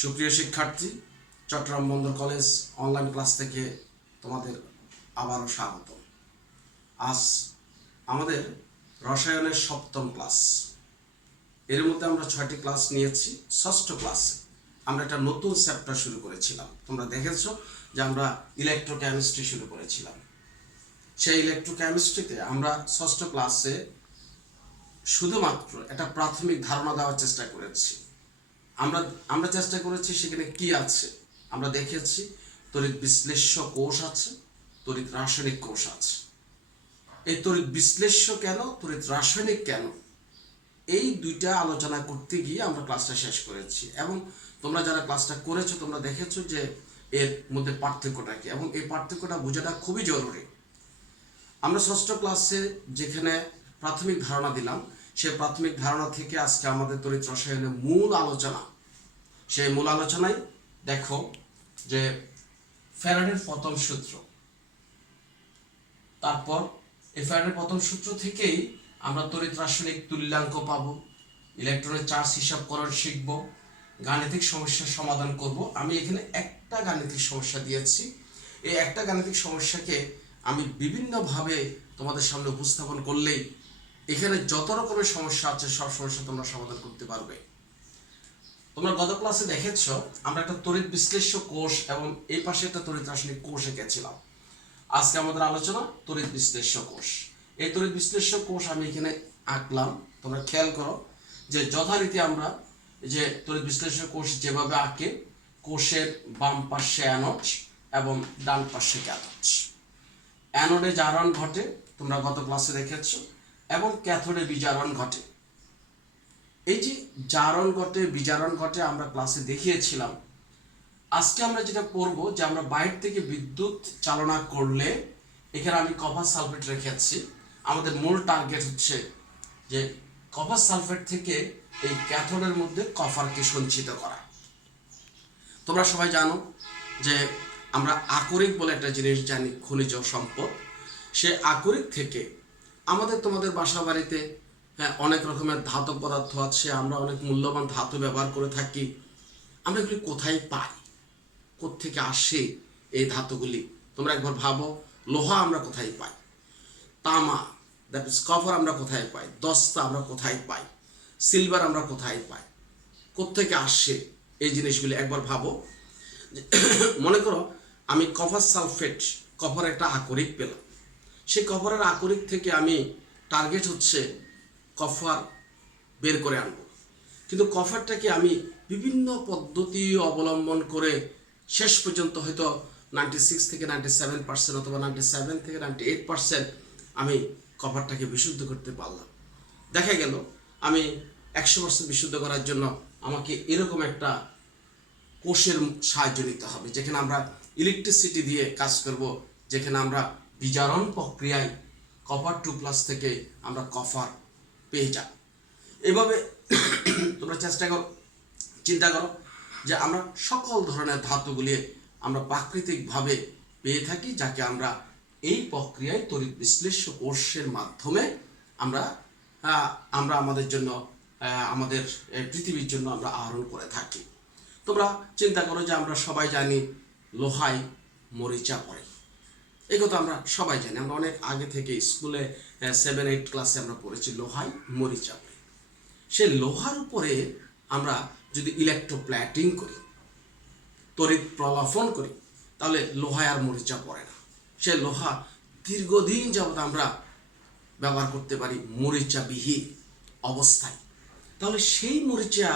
সুপ্রিয় শিক্ষার্থী, চট্টগ্রাম বন্দর কলেজ অনলাইন ক্লাস থেকে তোমাদের আবারও স্বাগত। আজ আমাদের রসায়নের সপ্তম ক্লাস। এর মধ্যে আমরা 6টি ক্লাস নিয়েছি। ষষ্ঠ ক্লাসে আমরা একটা নতুন চ্যাপ্টার শুরু করেছিলাম। তোমরা দেখেছো যে আমরা ইলেকট্রোকেমিস্ট্রি শুরু করেছিলাম। সেই ইলেকট্রোকেমিস্ট্রিতে আমরা ষষ্ঠ ক্লাসে শুধুমাত্র একটা প্রাথমিক ধারণা দেওয়ার চেষ্টা করেছি। আমরা চেষ্টা করেছি সেখানে কি আছে। আমরা দেখেছি তড়িৎ বিশ্লেষ্য কোষ আছে, তড়িৎ রাসায়নিক কোষ আছে। এই তড়িৎ বিশ্লেষ্য কেন, তড়িৎ রাসায়নিক কেন, এই দুইটা আলোচনা করতে গিয়ে আমরা ক্লাসটা শেষ করেছি। এবং তোমরা যারা ক্লাসটা করেছো তোমরা দেখেছো যে এর মধ্যে পার্থক্যটা কি, এবং এই পার্থক্যটা বোঝাটা খুবই জরুরি। আমরা ষষ্ঠ ক্লাসে যেখানে প্রাথমিক ধারণা দিলাম, সেই প্রাথমিক ধারণা থেকে আজকে আমাদের তড়িৎ রসায়নের মূল আলোচনা। সেই মূল আলোচনায় দেখো যে ফ্যারাডের প্রথম সূত্র, তারপর এই ফ্যারাডের প্রথম সূত্র থেকেই আমরা তড়িৎ রাসায়নিক তুল্যাঙ্ক পাবো, ইলেকট্রনের চার্জ হিসাব করার শিখব, গাণিতিক সমস্যার সমাধান করব। আমি এখানে একটা গাণিতিক সমস্যা দিয়েছি। এই একটা গাণিতিক সমস্যাকে আমি বিভিন্নভাবে তোমাদের সামনে উপস্থাপন করলেই এখানে যত রকমের সমস্যা আছে সব সমস্যা তোমরা সমাধান করতে পারবে। তোমরা গত ক্লাসে দেখেছ আমরা একটা তড়িৎ বিশ্লেষ্য কোষ এবং এই পাশে একটা তড়িৎ রাসায়নিক কোষ এঁকেছিলাম। আজকে আমাদের আলোচনা তড়িৎ বিশ্লেষ্য কোষ। এই তড়িৎ বিশ্লেষ্য কোষ আমি এখানে আঁকলাম। তোমরা খেয়াল করো যে যথারীতি আমরা যে তড়িৎ বিশ্লেষ্য কোষ যেভাবে আঁকে, কোষের বাম পাশে অ্যানোড এবং ডান পাশে ক্যাথোড। অ্যানোডে জারণ ঘটে, তোমরা গত ক্লাসে দেখেছো, এবং ক্যাথোডে বিজারণ ঘটে। এই যে জারণ ঘটে বিজারণ ঘটে আমরা ক্লাসে দেখিয়েছিলাম। আজকে আমরা যেটা করব যে আমরা বাইরে থেকে বিদ্যুৎ চালনা করলে, এখানে আমি কপার সালফেট রেখেছি। আমাদের মূল টার্গেট হচ্ছে যে কপার সালফেট থেকে এই ক্যাথোডের মধ্যে কপারকে সঞ্চিত করা। তোমরা সবাই জানো যে আমরা আকরিক বলে একটা জিনিস জানি, খনিজ সম্পদ। সে আকরিক থেকে আমাদের তোমাদের বাসা বাড়িতে অনেক রকমের ধাতব পদার্থ আছে, আমরা অনেক মূল্যবান ধাতু ব্যবহার করে থাকি। আমরা এগুলি কোথায় পাই, কোত্থেকে আসে এই ধাতুগুলি? তোমরা একবার ভাবো, লোহা আমরা কোথায় পাই, তামা দ্যাট ইজ কপার আমরা কোথায় পাই, দস্তা আমরা কোথায় পাই, সিলভার আমরা কোথায় পাই, কোত্থেকে আসে এই জিনিসগুলি একবার ভাবো। মনে করো আমি কপার সালফেট, কপার একটা আকরিক পেলাম। সেই কপারের আকরিক থেকে আমি টার্গেট হচ্ছে কপার বের করে আনবো। কিন্তু কপারটাকে আমি বিভিন্ন পদ্ধতি অবলম্বন করে শেষ পর্যন্ত হয়তো 96 থেকে 97% অথবা 97 থেকে 98% আমি কপারটাকে বিশুদ্ধ করতে পারলাম। দেখা গেল আমি 100% বিশুদ্ধ করার জন্য আমাকে এরকম একটা কোষের সাহায্য নিতে হবে, যেখানে আমরা ইলেকট্রিসিটি দিয়ে কাজ করব, যেখানে আমরা বিজারণ প্রক্রিয়ায় কপার 2+ থেকে আমরা কপার পেয়ে যাব। এভাবে তোমরা চিন্তা করো যে আমরা সকল ধরনের ধাতুগুলি আমরা প্রাকৃতিকভাবে পেয়ে থাকি, যাকে আমরা এই প্রক্রিয়ায় তড়িৎ বিশ্লেষ্য কোষের মাধ্যমে আমরা আমাদের জন্য, আমাদের পৃথিবীর জন্য আমরা আহরণ করে থাকি। তোমরা চিন্তা করো যে আমরা সবাই জানি লোহায় মরিচা পড়ে, এই কথা আমরা সবাই জানি। আমরা অনেক আগে থেকে স্কুলে 7-8 ক্লাসে আমরা পড়েছি লোহায় মরিচা পড়ে। সে লোহার উপরে আমরা যদি ইলেকট্রোপ্ল্যাটিং করি, তড়িৎ প্রলাপন করি, তাহলে লোহায় আর মরিচা পড়ে না। সে লোহা দীর্ঘদিন যাবৎ আমরা ব্যবহার করতে পারি মরিচাবিহীন অবস্থায়। তাহলে সেই মরিচা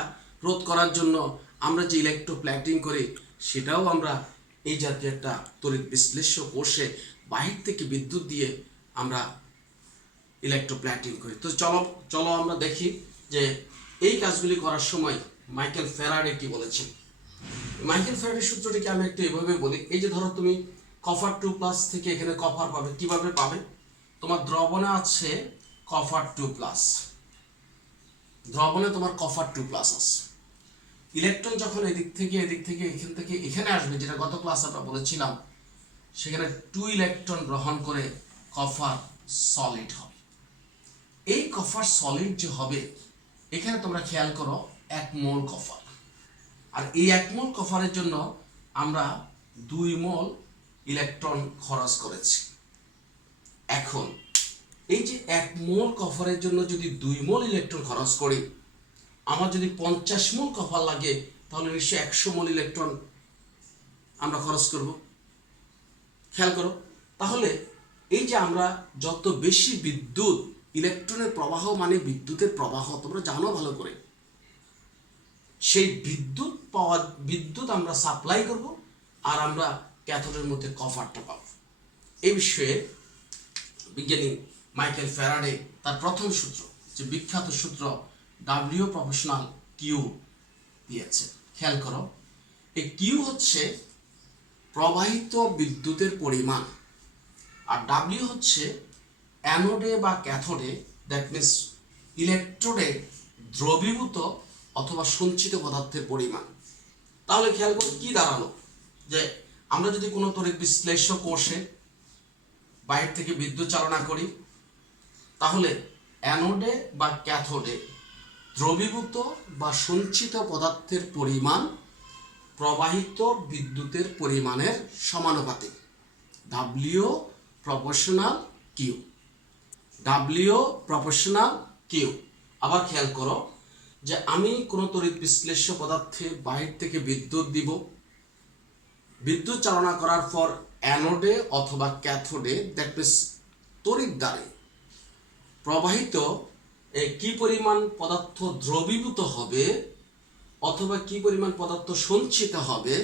রোধ করার জন্য আমরা যে ইলেকট্রোপ্ল্যাটিং করি, সেটাও আমরা এই জাতীয় একটা তড়িৎ বিশ্লেষ্য কোষে বাহির থেকে বিদ্যুৎ দিয়ে আমরা ইলেকট্রোপ্ল্যাটিং করি। তো চলো আমরা দেখি যে এই কাজগুলি করার সময় মাইকেল ফ্যারাডে কি বলেছেন। মাইকেল ফ্যারাডের সূত্রটিকে আমি একটু এভাবে বলি। এই যে ধরো তুমি কপার 2+ থেকে এখানে কপার পাবে। কিভাবে পাবে? তোমার দ্রবণে আছে কপার 2+, দ্রবণে তোমার কপার 2+ আছে। ইলেকট্রন যখন এখান থেকে এখানে আসবে, যেটা গত ক্লাসে আমরা বলেছিলাম, সেখানে 2 ইলেকট্রন গ্রহণ করে কপার সলিড হবে। এই কপার সলিড যে হবে, এখানে তোমরা খেয়াল করো 1 মোল কপার। আর এই 1 মোল কপারের জন্য আমরা 2 মোল ইলেকট্রন খরচ করেছি। এখন এই যে 1 মোল কপারের জন্য যদি 2 মোল ইলেকট্রন খরচ করি, আমার যদি 50 মোল কপার লাগে তাহলে নিশ্চয়ই 100 মোল ইলেকট্রন আমরা খরচ করব। খেয়াল করো, তাহলে এই যে আমরা যত বেশি বিদ্যুৎ, ইলেকট্রনের প্রবাহ মানে বিদ্যুতের প্রবাহ, তোমরা জানো ভালো করে, সেই বিদ্যুৎ আমরা সাপ্লাই করব আর আমরা ক্যাথোডের মধ্যে কপারটা পাবো। এই বিষয়ে বিজ্ঞানী মাইকেল ফ্যারাডে তার প্রথম সূত্র, যে বিখ্যাত সূত্র W প্রপোর্শনাল কিউ দিয়েছে। খেয়াল করো, এই কিউ হচ্ছে প্রবাহিত বিদ্যুতের পরিমাণ, আর W হচ্ছে অ্যানোডে বা ক্যাথোডে, দ্যাট মিনস ইলেকট্রোডে দ্রবীভূত অথবা সঞ্চিত পদার্থের পরিমাণ। তাহলে খেয়াল করো কি দাঁড়ালো, যে আমরা যদি কোনো তড়িৎ বিশ্লেষ্য কোষে বাইরে থেকে বিদ্যুৎ চালনা করি, তাহলে অ্যানোডে বা ক্যাথোডে দ্রবীভূত বা সঞ্চিত পদার্থের পরিমাণ প্রবাহিত বিদ্যুতের পরিমাণের সমানুপাতিক। W proportional Q, W proportional Q. আবার খেয়াল করো যে আমি কোনো তড়িৎ বিশ্লেষ্য পদার্থে বাহির থেকে বিদ্যুৎ দিব, বিদ্যুৎ চালনা করার পর অ্যানোডে অথবা ক্যাথোডে, দ্যাট মিনস তড়িৎ দ্বারে প্রবাহিত কি পরিমাণ পদার্থ দ্রবীভূত হবে অথবা কি পরিমাণ পদার্থ সঞ্চিত হবে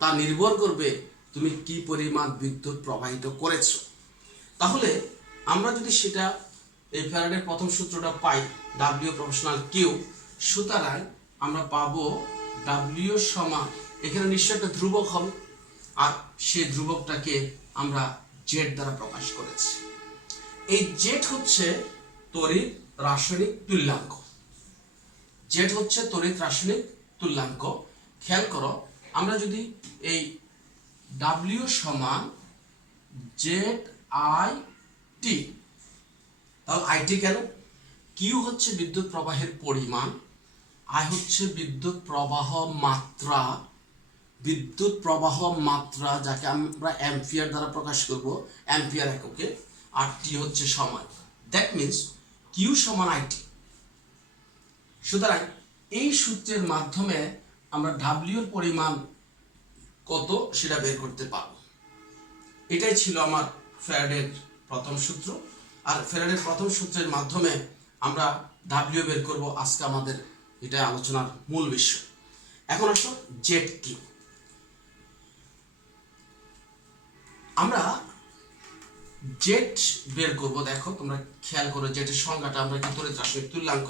তা নির্ভর করবে তুমি কি পরিমাণ বিদ্যুৎ প্রবাহিত করেছো। তাহলে আমরা যদি সেটা এই ফ্যারাডের প্রথম সূত্রটা পাই, W প্রপোর্শনাল কিউ, সুতরাং আমরা পাবো W সমান, এখানে নিশ্চয় একটা ধ্রুবক হবে, আর সেই ধ্রুবকটাকে আমরা জেড দ্বারা প্রকাশ করেছি। এই জেড হচ্ছে তড়িৎ রাসায়নিক তুল্যাঙ্ক, জেড হচ্ছে তড়িৎ রাসায়নিক তুল্যাঙ্ক। খেয়াল করো, আমরা যদি এই W সমান জেড আই টি, তাহলে আইটি কেন? কিউ হচ্ছে বিদ্যুৎ প্রবাহের পরিমাণ, আই হচ্ছে বিদ্যুৎ প্রবাহ মাত্রা, বিদ্যুৎ প্রবাহ মাত্রা যাকে আমরা অ্যাম্পিয়ার দ্বারা প্রকাশ করব, অ্যাম্পিয়ার এককে, আর টি হচ্ছে সময়, দ্যাট মিনস কিউ সমান আইটি। সুতরাং এই সূত্রের মাধ্যমে আমরা W এর পরিমাণ কত সেটা বের করতে পারব। এটাই ছিল আমার ফ্যারাডের প্রথম সূত্র, আর ফ্যারাডের প্রথম সূত্রের মাধ্যমে আমরা W বের করব আজকে আমাদের এটা আলোচনার মূল বিষয়। এখন আসো জেড কি। আমরা জেড বের করব, দেখো তোমরা খেয়াল করো, জেটের সংজ্ঞাটা আমরা কি তড়িৎ রাসায়নিক তুল্যাঙ্ক,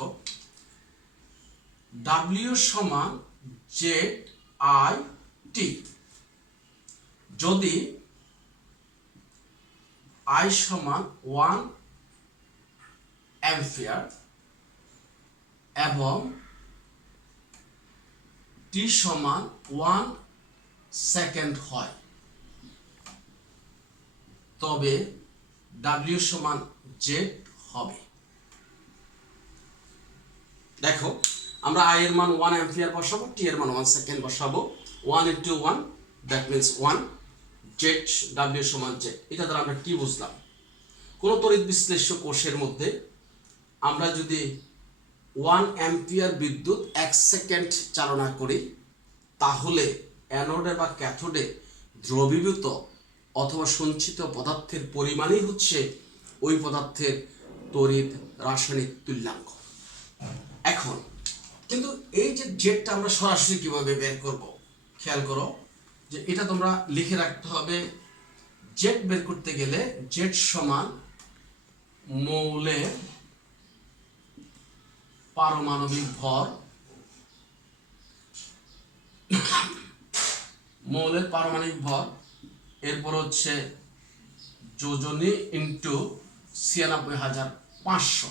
W সমান জেড আই টি। যদি I সমান 1 অ্যাম্পিয়ার এবং T সমান 1 সেকেন্ড হয়, তবে W সমান জেড হবে। দেখো আমরা I এর মান 1 অ্যাম্পিয়ার বসাবো, T এর মান 1 সেকেন্ড বসাবো, 1 into 1 that means 1, Z W সমান জেড। এটা দ্বারা আমরা কি বুঝলাম? কোন তড়িৎ বিশ্লেষ্য কোষের মধ্যে আমরা যদি 1 অ্যাম্পিয়ার বিদ্যুৎ 1 সেকেন্ড চালনা করি, তাহলে অ্যানোডে বা ক্যাথোডে দ্রবীভূত অথবা সঞ্চিত পদার্থের পরিমাণই হচ্ছে ওই পদার্থের তড়িৎ রাসায়নিক তুল্যাঙ্ক। এখন কিন্তু এই যে জেডটা আমরা সরাসরি কিভাবে বের করব, খেয়াল করো যে এটা তোমরা লিখে রাখতে হবে। জেড বের করতে গেলে জেড সমান মৌলের পারমাণবিক ভর, মৌলের পারমাণবিক ভর, এরপর হচ্ছে যোজনী ইন্টু ৯৬৫০০।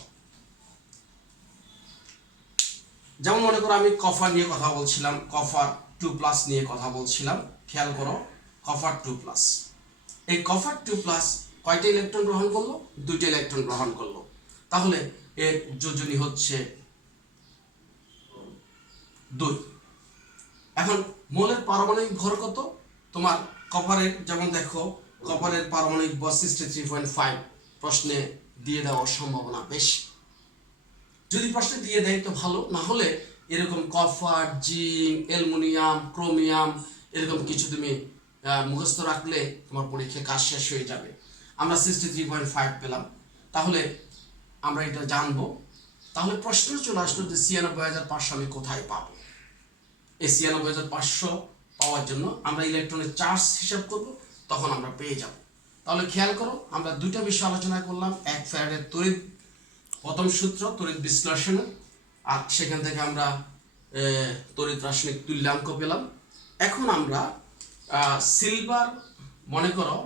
যেমন মনে করো আমি কপার নিয়ে কথা বলছিলাম, কপার 2+ নিয়ে কথা বলছিলাম, খেয়াল করো কপার 2+, এই কপার 2+ কয়টা ইলেকট্রন গ্রহণ করলো? 2টা ইলেকট্রন গ্রহণ করলো, তাহলে এর যোজনী হচ্ছে 2। এখন মোলের পারমাণবিক ভর কত? তোমার কপারের, যেমন দেখো কপারের পারমাণবিক ভর 63.5 প্রশ্নে দিয়ে দেওয়ার সম্ভাবনা বেশি। যদি প্রশ্নে দিয়ে দেয় তো ভালো, না হলে এরকম কপার, জিঙ্ক, অ্যালুমিনিয়াম, ক্রোমিয়াম এরকম কিছু তুমি মুখস্থ রাখলে তোমার পরীক্ষায় কাজ শেষ হয়ে যাবে। আমরা 63.5 পেলাম, তাহলে আমরা এটা জানবো। তাহলে প্রশ্ন চলে আসলো যে 96,500 আমি কোথায় পাবো? এই 96,500 পাওয়ার জন্য আমরা ইলেকট্রনের চার্জ হিসাব করব, তখন আমরা পেয়ে যাব। তাহলে খেয়াল করো, আমরা দুইটা বিষয় আলোচনা করলাম। এক ফ্যারাডের তড়িৎ প্রথম সূত্র, তড়িৎ বিশ্লেষণ, আর সেখান থেকে আমরা তড়িৎ রাসায়নিক তুল্যাঙ্ক পেলাম। এখন আমরা সিলভার, মনে করো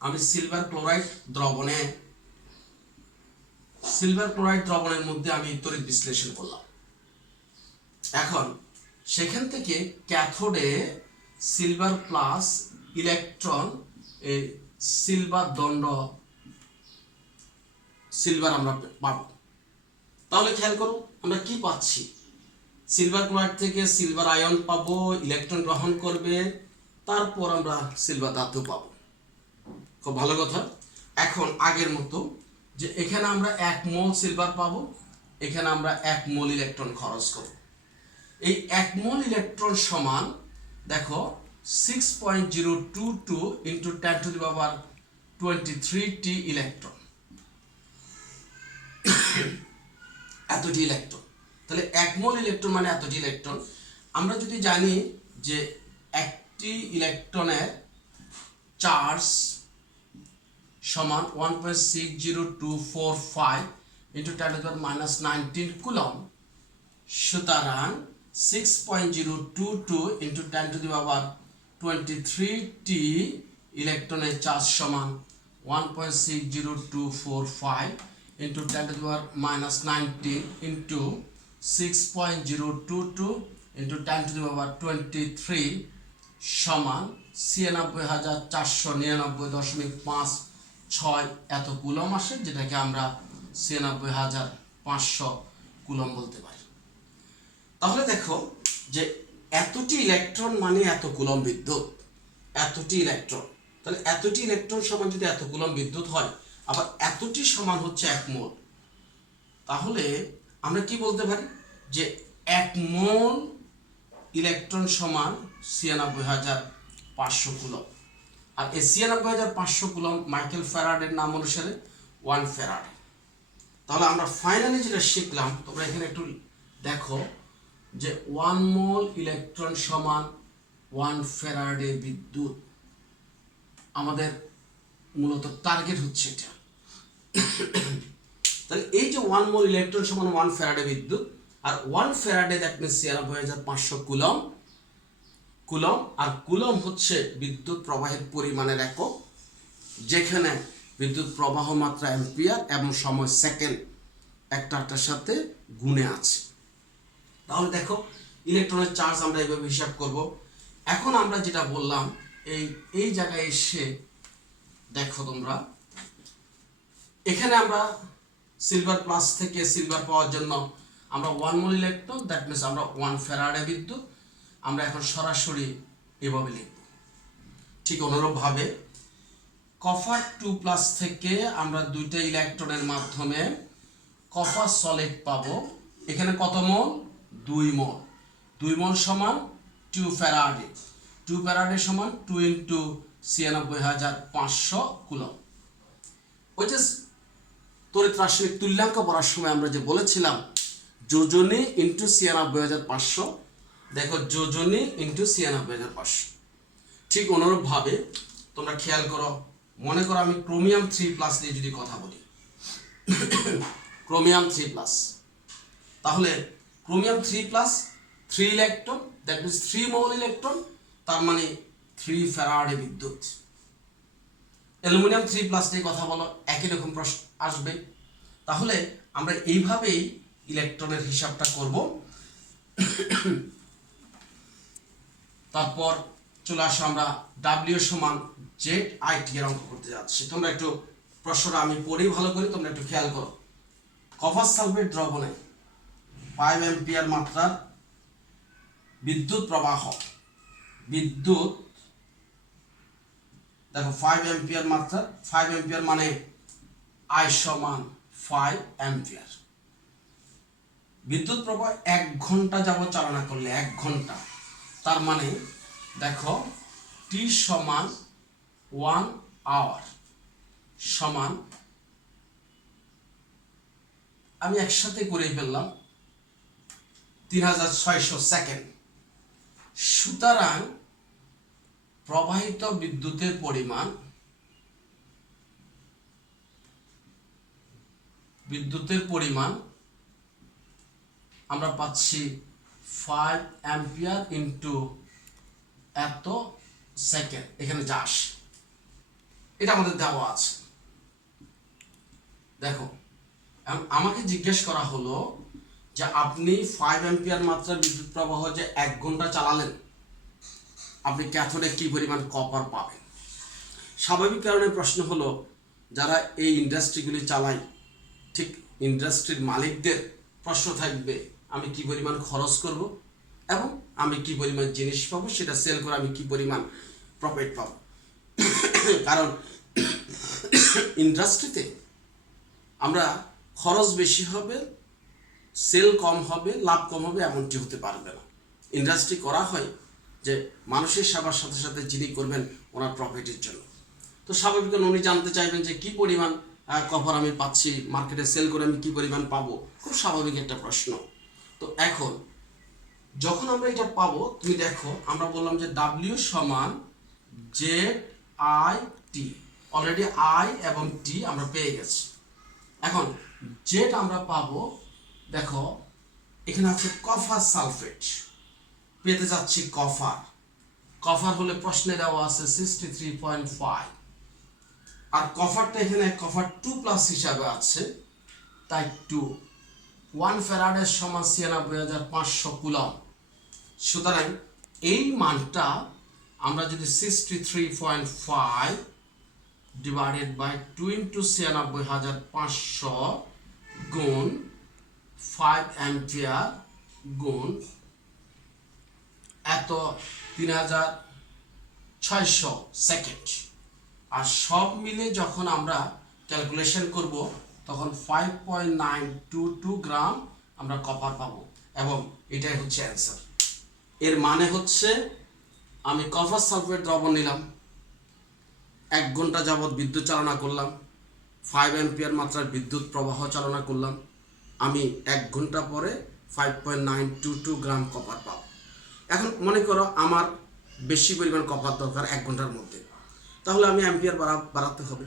আমি সিলভার ক্লোরাইড দ্রবণের মধ্যে আমি তড়িৎ বিশ্লেষণ করলাম। এখন সেখান থেকে ক্যাথোডে সিলভার প্লাস ইলেকট্রন, এই সিলভার দণ্ড সিলভার আমরা পাবো। তাহলে খেয়াল করো আমরা কি পাচ্ছি? সিলভার ক্লোরাইড থেকে সিলভার আয়ন পাবো, ইলেকট্রন গ্রহণ করবে, তারপর আমরা সিলভার ধাতু পাবো। খুব ভালো কথা। এখন আগের মতো যে এখানে আমরা 1 মোল সিলভার পাবো, এখানে আমরা 1 মোল ইলেকট্রন খরচ করব। এই 1 মোল ইলেকট্রন সমান দেখো 6.022 ইন্টু 10⁻23T ইলেকট্রন, এতটি ইলেকট্রন। তাহলে 1 মোল ইলেকট্রন মানে এতটি ইলেকট্রন। আমরা যদি জানি যে একটি ইলেকট্রনের চার্জ সমান 1.6025 ইন্টু 10⁻19 কুলম, সুতরাং 6.022 ইন্টু 10⁻23T ইলেকট্রনের চার্জ সমান 1.6025 ইন্টু 10⁻19 ইন্টু 6.022 ইন্টু 10⁻23 সমান 96,499.56 এত কুলম আসে, যেটাকে আমরা 96,500 কুলম বলতে পারি। তাহলে দেখো যে এতটি ইলেকট্রন মানে এত কুলম বিদ্যুৎ, এতটি ইলেকট্রন। তাহলে এতটি ইলেকট্রন সমান যদি এত কুলম বিদ্যুৎ হয়, আবার এতটি সমান হচ্ছে 1 মোল, তাহলে আমরা কি বলতে পারি যে 1 মোল ইলেকট্রন সমান 96,500 কুলম। আর এই 96,500 কুলম মাইকেল ফ্যারাডের নাম অনুসারে 1 ফ্যারাড। তাহলে আমরা ফাইনালি যেটা শিখলাম, তোমরা এখানে একটু দেখো যে 1 মোল ইলেকট্রন সমান 1 ফ্যারাডে বিদ্যুৎ। আমাদের মূলত টার্গেট হচ্ছে এটা। তাহলে এই যে 1 মোল ইলেকট্রন সমান 1 ফ্যারাডে বিদ্যুৎ, আর 1 ফ্যারাডে দ্যাট মিন্স 96,500 কুলম। আর কুলম হচ্ছে বিদ্যুৎ প্রবাহের পরিমাণের একক, যেখানে বিদ্যুৎ প্রবাহ মাত্রা অ্যাম্পিয়ার এবং সময় সেকেন্ড একটার সাথে গুণে আছে। তাহলে দেখো ইলেকট্রনের চার্জ আমরা এইভাবে হিসাব করব। এখন আমরা যেটা বললাম, এই জায়গায় এসে দেখো তোমরা, এখানে আমরা সিলভার প্লাস থেকে সিলভার পাওয়ার জন্য আমরা 1 মোল ইলেকট্রন দ্যাট মিন্স আমরা 1 ফ্যারাডে বিদ্যুৎ আমরা এখন সরাসরি এভাবে লিখব। ঠিক অনুরূপভাবে কপার 2+ থেকে আমরা 2টা ইলেকট্রনের মাধ্যমে কপার সলিড পাবো। এখানে কত মোল? 2 মোল। 2 মোল সমান 2 ফ্যারাডে। 2 ফ্যারাডে সমান 2 ইন্টু 96,500 কুলম। ওই যে তড়িৎ রাসায়নিক তুল্যাঙ্ক পড়ার সময় আমরা যে বলেছিলাম যোজনী ইন্টু 96,500, দেখো যোজনী ইন্টু 96,500। ঠিক অনুরূপভাবে তোমরা খেয়াল করো, মনে করো আমি ক্রোমিয়াম 3+ নিয়ে যদি কথা বলি, ক্রোমিয়াম 3+, তাহলে chromium 3+, 3 electron that means 3 mole electron, তার মানে 3 ফ্যারাডে বিদ্যুৎ। অ্যালুমিনিয়াম 3+ নিয়ে কথা বলো, একই রকম প্রশ্ন আসবে। তাহলে আমরা এইভাবেই ইলেকট্রনের হিসাবটা করব। তারপর চলে আসো আমরা ডাব্লিউ সমান ZIT এর অঙ্ক করতে যাচ্ছি। তোমরা একটু প্রশ্নটা আমি পড়ি ভালো করে, তোমরা একটু খেয়াল করো। কপার সালফেট দ্রবণে 5 অ্যাম্পিয়ার মাত্রার বিদ্যুৎ প্রবাহ, বিদ্যুৎ দেখো 5 অ্যাম্পিয়ার মাত্রা, 5 অ্যাম্পিয়ার মানে I সমান 5 অ্যাম্পিয়ার। বিদ্যুৎ প্রবাহ 1 ঘন্টা যাবত চালনা করলে, 1 ঘন্টা, তার মানে দেখো T সমান 1 আওয়ার সমান, আমি একসাথে করে ফেললাম 3600 সেকেন্ড। সুতরাং প্রবাহিত বিদ্যুতের পরিমাণ, আমরা পাচ্ছি 5 অ্যাম্পিয়ার ইন্টু এত সেকেন্ড, এখানে যা আসে এটা আমাদের দেওয়া আছে। দেখো আমাকে জিজ্ঞেস করা হলো যে আপনি 5 অ্যাম্পিয়ার মাত্রার বিদ্যুৎ প্রবাহ যে 1 ঘন্টা চালালেন, আপনি ক্যাথোডে কি পরিমাণ কপার পাবেন। স্বাভাবিক কারণে প্রশ্ন হলো যারা এই ইন্ডাস্ট্রিগুলি চালায়, ঠিক ইন্ডাস্ট্রির মালিকদের প্রশ্ন থাকবে আমি কি পরিমাণ খরচ করব এবং আমি কি পরিমাণ জিনিস পাবো, সেটা সেল করে আমি কি পরিমাণ প্রফিট পাবো। কারণ ইন্ডাস্ট্রিতে আমরা খরচ বেশি হবে, সেল কম হবে, লাভ কম হবে, এমনটি হতে পারবে না। ইন্ডাস্ট্রি করা হয় যে মানুষের সেবার সাথে সাথে যিনি করবেন ওনার প্রফিটের জন্য। তো স্বাভাবিক উনি জানতে চাইবেন যে কি পরিমাণ কভার আমি পাচ্ছি, মার্কেটে সেল করে আমি কি পরিমাণ পাবো, খুব স্বাভাবিক একটা প্রশ্ন। তো এখন যখন আমরা এটা পাবো, তুমি দেখো আমরা বললাম যে W সমান ZIT, অলরেডি I এবং T আমরা পেয়ে গেছি। এখন জেড আমরা পাবো, দেখো এখানে আছে কপার সালফেট, পেতে যাচ্ছি কপার হলে প্রশ্নে দেওয়া আছে 63.5, আর কপারটা এখানে কপার 2+ হিসাবে আছে, তাই 2, 1 ফ্যারাডের সমান 96,500 কুলম। সুতরাং এই মানটা আমরা যদি 63.5 ডিভাইডেড বাই 2 ইন্টু 96,500 গুণ 5 অ্যাম্পিয়ার গুণ এত 3600 সেকেন্ড, আর সব মিলে যখন আমরা ক্যালকুলেশন করব তখন 5.922 গ্রাম আমরা কপার পাবো, এবং এটাই হচ্ছে অ্যান্সার। এর মানে হচ্ছে আমি কপার সালফেট দ্রবণ নিলাম, 1 ঘন্টা যাবৎ বিদ্যুৎ চালনা করলাম, 5 অ্যাম্পিয়ার মাত্রার বিদ্যুৎ প্রবাহ চালনা করলাম, আমি 1 ঘন্টা পরে 5.922 গ্রাম কপার পাবো। এখন মনে করো আমার বেশি পরিমাণ কপার দরকার 1 ঘন্টার মধ্যে, তাহলে আমি অ্যাম্পিয়ার বাড়াতে হবে।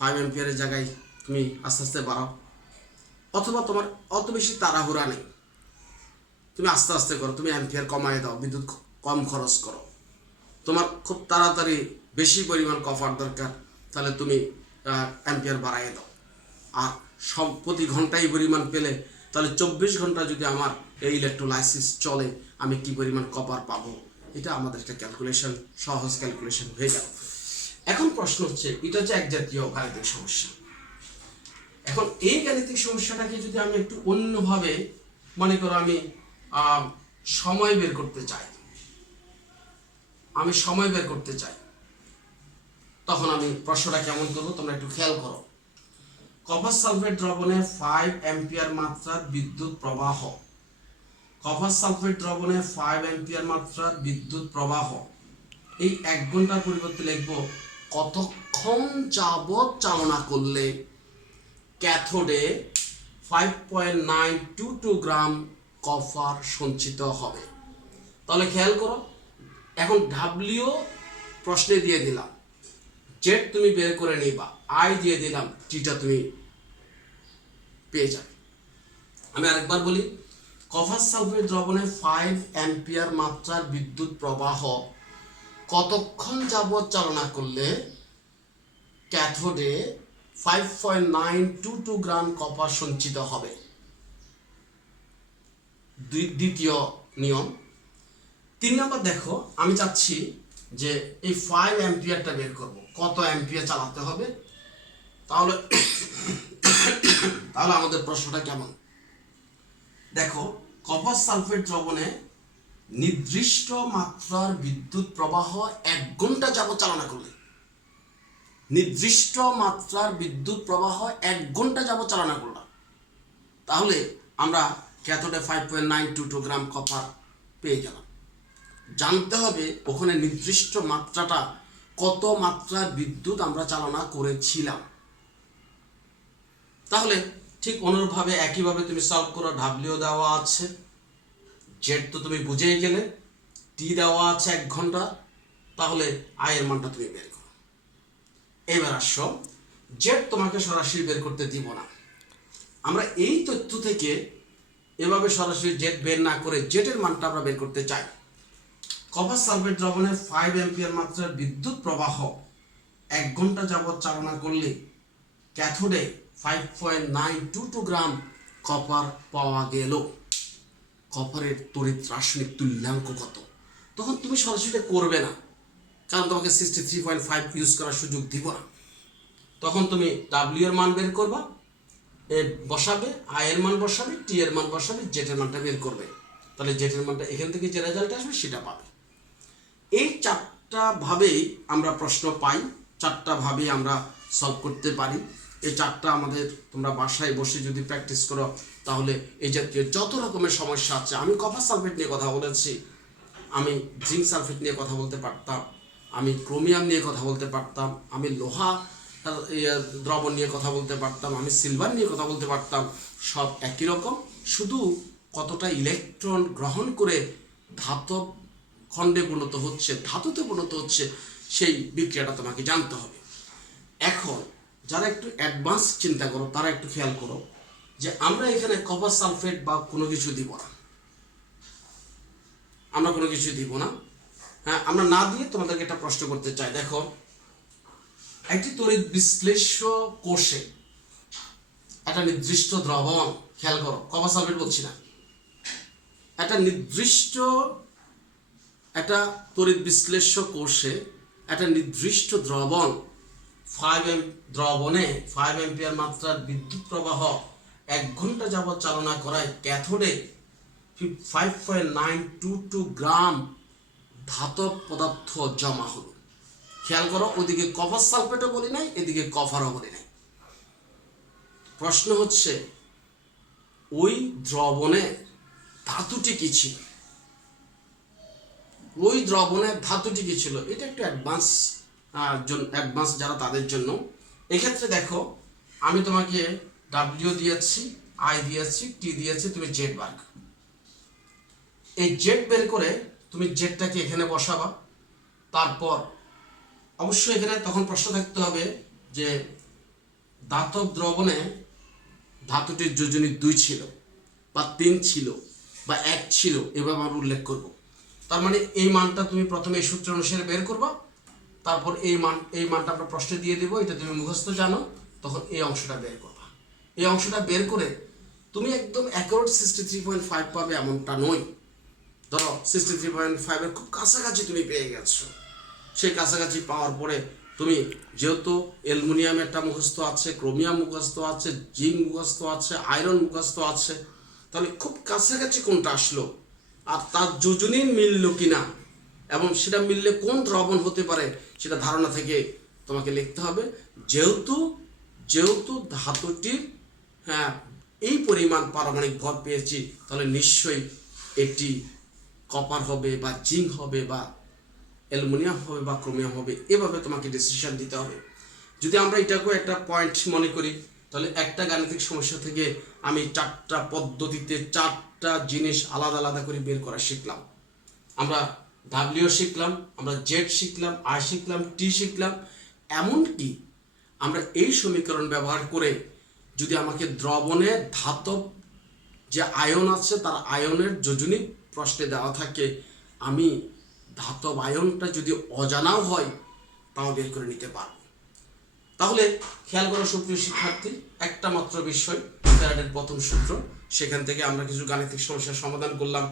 5 অ্যাম্পিয়ারের জায়গায় তুমি আস্তে আস্তে বাড়াও, অথবা তোমার অত বেশি তাড়াহুড়া নেই, তুমি আস্তে আস্তে করো, তুমি অ্যাম্পিয়ার কমায় দাও, বিদ্যুৎ কম খরচ করো। তোমার খুব তাড়াতাড়ি বেশি পরিমাণ কপার দরকার, তাহলে তুমি অ্যাম্পিয়ার বাড়াইয়ে দাও। আর প্রতি ঘন্টায় পরিমাণ পেলে তাহলে 24 ঘন্টা যদি আমার এই ইলেকট্রোলাইসিস চলে, আমি কি পরিমাণ কপার পাবো, এটা আমাদের একটা ক্যালকুলেশন, সহজ ক্যালকুলেশন হয়ে গেল। এখন প্রশ্ন হচ্ছে, এটা হচ্ছে এক জাতীয় গাণিতিক সমস্যা। এখন এই গাণিতিক সমস্যাটাকে যদি আমি একটু অন্যভাবে, মনে করো আমি সময় বের করতে চাই, তখন আমি প্রশ্নটা কেমন করবো তোমরা একটু খেয়াল করো। কপার সালফেট দ্রবণে 5 অ্যাম্পিয়ার মাত্রার বিদ্যুৎ প্রবাহ, কপার সালফেট দ্রবণে 5 অ্যাম্পিয়ার মাত্রার বিদ্যুৎ প্রবাহ, এই 1 ঘন্টার পরিবর্তে লিখবো কতক্ষণ যাবৎ চালনা করলে ক্যাথোডে 5.922 গ্রাম কপার সঞ্চিত হবে। তাহলে খেয়াল করো, এখন ডাব্লিউ প্রশ্নে দিয়ে দিলাম, জেড তুমি বের করে নিবা, আই দিয়ে দিলাম, টিটা তুমি পেয়ে যাবে। আমি আরেকবার বলি, কপার সালফেট দ্রবণে 5 অ্যাম্পিয়ার মাত্রার বিদ্যুৎ প্রবাহ কতক্ষণ যাবৎ চালনা করলে ক্যাথোডে 5.922 গ্রাম কপার সঞ্চিত হবে। দ্বিতীয় নিয়ম। 3 নম্বর দেখো, আমি চাচ্ছি যে এই 5 অ্যাম্পিয়ারটা বের করব, কত অ্যাম্পিয়ার চালাতে হবে। তাহলে আমাদের প্রশ্নটা কেমন দেখো, কপার সালফেট দ্রবণে নির্দিষ্ট মাত্রার বিদ্যুৎ প্রবাহ 1 ঘন্টা যাবত চালনা করলে, নির্দিষ্ট মাত্রার বিদ্যুৎ প্রবাহ 1 ঘন্টা যাবত চালনা করলাম, তাহলে আমরা ক্যাথোডে 5.922 গ্রাম কপার পেয়ে গেলাম। জানতে হবে ওখানে নির্দিষ্ট মাত্রাটা কত মাত্রার বিদ্যুৎ আমরা চালনা করেছিলাম। তাহলে ঠিক অনুরূপভাবে একইভাবে তুমি সলভ করো। ডাব্লিউ দেওয়া আছে, জেড তো তুমি বুঝেই গেলে, টি দেওয়া আছে 1 ঘন্টা, তাহলে আই এর মানটা তুমি বের করো। এবার আসো, জেড তোমাকে সরাসরি বের করতে দিব না, আমরা এই তথ্য থেকে এভাবে সরাসরি জেড বের না করে জেডের মানটা আমরা বের করতে চাই। কপার সালফেট দ্রবণে 5 অ্যাম্পিয়ার মাত্রার বিদ্যুৎ প্রবাহ 1 ঘন্টা যাবত চালনা করলে ক্যাথোডে 5.922 গ্রাম কপার পাওয়া গেল। কপারের তড়িৎ রাসায়নিক তুল্যাঙ্ক কত? তখন তুমি সরাসরি করবে না, কারণ তোমাকে 63.5 ইউজ করার সুযোগ দিব না। তখন তুমি ডাব্লিউ এর মান বের করবা, বসাবে, আই এর মান বসাবে, টি এর মান বসাবে, জেড এর মানটা বের করবে। তাহলে জেড এর মানটা এখান থেকে যে রেজাল্ট আসবে সেটা পাবে। এই 4টা ভাবেই আমরা প্রশ্ন পাই, 4টা ভাবেই আমরা সলভ করতে পারি। এই 4টা আমাদের তোমরা বাসায় বসে যদি প্র্যাকটিস করো, তাহলে এই জাতীয় যত রকমের সমস্যা আছে, আমি কপার সালফেট নিয়ে কথা বলেছি, আমি জিঙ্ক সালফেট নিয়ে কথা বলতে পারতাম, আমি ক্রোমিয়াম নিয়ে কথা বলতে পারতাম, আমি লোহা দ্রবণ নিয়ে কথা বলতে পারতাম, আমি সিলভার নিয়ে কথা বলতে পারতাম, সব একই রকম, শুধু কতটা ইলেকট্রন গ্রহণ করে ধাতব খণ্ডে পরিণত হচ্ছে, ধাতুতে পরিণত হচ্ছে, সেই বিক্রিয়াটা তোমাকে জানতে হবে। এখন যারা একটু অ্যাডভান্স চিন্তা করো তারা একটু খেয়াল করো যে আমরা এখানে কপার সালফেট বা কোনো কিছু দিব না, আমরা কোনো কিছু দিব না। হ্যাঁ, আমরা না দিয়ে তোমাদেরকে একটা প্রশ্ন করতে চাই। দেখো, একটি তড়িৎ বিশ্লেষ্য কোষে একটা নির্দিষ্ট দ্রবণ, খেয়াল করো, কপার সালফেট বলছি না, একটা নির্দিষ্ট একটা তড়িৎ বিশ্লেষ্য কোষে একটা নির্দিষ্ট দ্রবণ দ্রবণে 5 অ্যাম্পিয়ার মাত্রার বিদ্যুৎ প্রবাহ 1 ঘন্টা যাবত চালনা করায় ক্যাথোডে 5.922 গ্রাম ধাতব পদার্থ জমা হলো। খেয়াল করো, ওদিকে কপার সালফেটও বলি নাই, এদিকে কপারও বলি নাই। প্রশ্ন হচ্ছে ওই দ্রবণে ধাতুটি কি ছিল, ওই দ্রবণের ধাতুটি কি ছিল? এটা একটু অ্যাডভান্স যারা তাদের জন্য। এক্ষেত্রে দেখো, আমি তোমাকে ডাব্লিউ দিয়েছি, আই দিয়েছি, টি দিয়েছি, তুমি জেড বার করো। এই জেড বের করে তুমি জেডটাকে এখানে বসাবা। তারপর অবশ্যই এখানে তখন প্রশ্ন থাকতে হবে যে ধাতব দ্রবণে ধাতুটির যোজনী 2 ছিল বা 3 ছিল বা 1 ছিল, এভাবে আমরা উল্লেখ করব। তার মানে এই মানটা তুমি প্রথমে এই সূত্র অনুসারে বের করবা, তারপর এই মানটা আমরা প্রশ্নে দিয়ে দেবো, এটা তুমি মুখস্থ জানো, তখন এই অংশটা বের করবা। এই অংশটা বের করে তুমি একদম অ্যাকুরেট 63.5 পাবে এমনটা নয়। ধরো 63.5 এর খুব কাছাকাছি তুমি পেয়ে গেছো। সেই কাছাকাছি পাওয়ার পরে তুমি যেহেতু অ্যালুমিনিয়ামেরটা মুখস্থ আছে, ক্রোমিয়াম মুখস্থ আছে, জিঙ্ক মুখস্থ আছে, আয়রন মুখস্থ আছে, তাহলে খুব কাছাকাছি কোনটা আসলো আর তার যোজনী মিলল কিনা এবং সেটা মিললে কোন দ্রবণ হতে পারে সেটা ধারণা থেকে তোমাকে লিখতে হবে। যেহেতু ধাতুটির এই পরিমাণ পারমাণবিক ভর পেয়েছি, তাহলে নিশ্চয়ই এটি কপার হবে বা জিঙ্ক হবে বা অ্যালুমিনিয়াম হবে বা ক্রোমিয়াম হবে, এভাবে তোমাকে ডিসিশন দিতে হবে। যদি আমরা এটাকেও একটা পয়েন্ট মনে করি, তাহলে একটা গাণিতিক সমস্যা থেকে আমি 4টা পদ্ধতিতে 4টা জিনিস আলাদা আলাদা করে বের করা শিখলাম। আমরা ডাব্লিউ শিখলাম, আমরা জেড শিখলাম, আই শিখলাম, টি শিখলাম। এমনকি আমরা এই সমীকরণ ব্যবহার করে যদি আমাকে দ্রবণে ধাতব যে আয়ন আছে তার আয়নের যোজনী প্রশ্নে দেওয়া থাকে, আমি ধাতব আয়নটা যদি অজানাও হয় তাও বের করে নিতে পারব। তাহলে খেয়াল করো সুপ্রিয় শিক্ষার্থী, একটা মাত্র বিষয়, ফ্যারাডের প্রথম সূত্র, সেখান থেকে আমরা কিছু গাণিতিক সমস্যার সমাধান করলাম।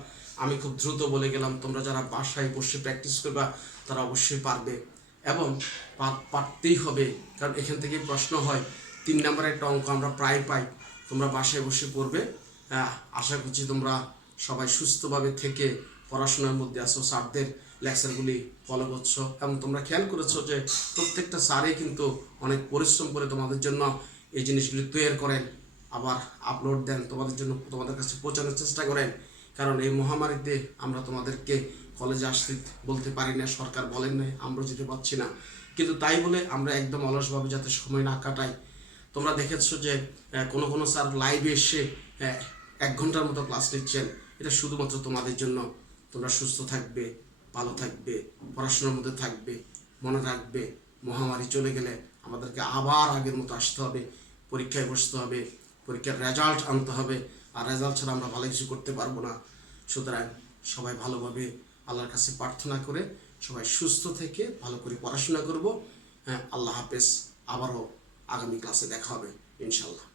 আমি খুব দ্রুত বলে গেলাম, তোমরা যারা বাসায় বসে প্র্যাকটিস করবা তারা অবশ্যই পারবে এবং পারতেই হবে, কারণ এখান থেকে প্রশ্ন হয়। 3 নম্বরের একটা অঙ্ক আমরা প্রায় পাই, তোমরা বাসায় বসে পড়বে। আশা করছি তোমরা সবাই সুস্থভাবে থেকে পড়াশোনার মধ্যে আছো, স্যারদের লেকচারগুলি ফলো করছো, এবং তোমরা খেয়াল করেছো যে প্রত্যেকটা স্যারই কিন্তু অনেক পরিশ্রম করে তোমাদের জন্য এই জিনিসগুলি তৈরি করেন, আবার আপলোড দেন তোমাদের জন্য, তোমাদের কাছে পৌঁছানোর চেষ্টা করেন। কারণ এই মহামারীতে আমরা তোমাদেরকে কলেজে আসতে বলতে পারি না, সরকার বলেন নাই, আমরা যেতে পারছি না, কিন্তু তাই বলে আমরা একদম অলসভাবে যাতে সময় না কাটাই। তোমরা দেখেছো যে কোনো কোনো স্যার লাইভে এসে 1 ঘন্টার মতো ক্লাস নিচ্ছেন, এটা শুধুমাত্র তোমাদের জন্য। তোমরা সুস্থ থাকবে, ভালো থাকবে, পড়াশোনার মধ্যে থাকবে, মনে রাখবে মহামারী চলে গেলে আমাদেরকে আবার আগের মতো আসতে হবে, পরীক্ষায় বসতে হবে, পরীক্ষার রেজাল্ট আনতে হবে, আর রেজাল্ট ছাড়া আমরা ভালো কিছু করতে পারবো না। সুতরাং সবাই ভালোভাবে আল্লাহর কাছে প্রার্থনা করে সবাই সুস্থ থেকে ভালো করে পড়াশোনা করব। হ্যাঁ, আল্লাহ হাফেজ। আবারও আগামী ক্লাসে দেখা হবে ইনশাল্লাহ।